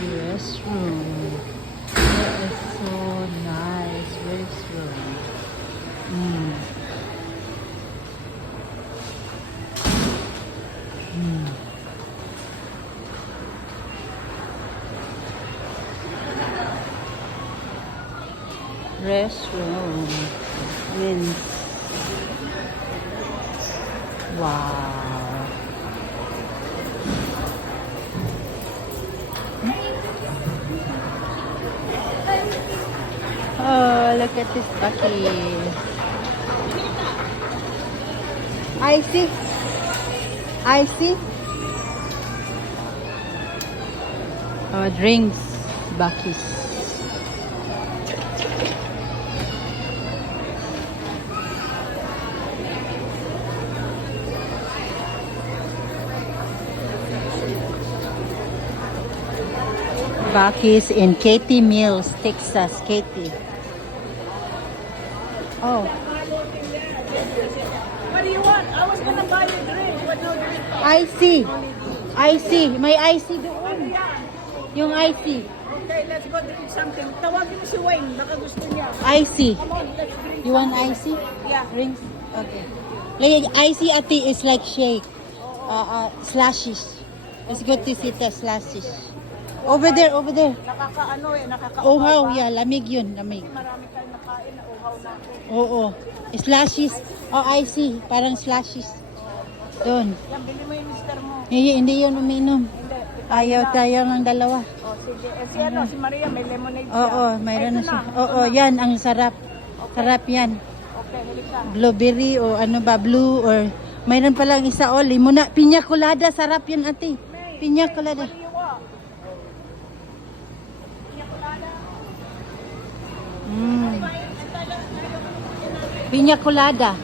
restroom. It is so nice restroom. Mm. Mm. Restroom. Winds. Wow. Oh, look at this Bucky. Icy. Oh, drinks. Bucky's. Bucky's in Katy Mills, Texas. Katy. Oh. What do you want? I was gonna buy you a drink. What no drink? Icy. May icy doon. Yung icy. Okay, let's go drink something. Tawagin mo si Wayne. Baka gusto niya. Icy. Come on, let's drink. You want icy? Yeah. Drinks? Okay. Like, icy ate is like shake. Slashes. Let's go to see the slashes. Over there. Nakakaano nakakauhaw. Uhaw, ba? yeah. Lamig yun. Lamig. Marami tayong nakain na uhaw na ako. Oo. Slashes. Oh, icy. Parang slashes. Doon. Yan, bili mo yung mister mo. Hindi yun uminom. Hindi. Ayaw tayo ng dalawa. Oh, sige. Si si Maria, may lemonade siya. Oo, mayroon na Ito siya. ito Oo, yan. Ang sarap. Sarap yan. Okay, halika. Blueberry o ano ba, blue or mayroon palang isa o limona. Piña colada. Sarap yan ate. Piña colada. What do you want? Piña colada.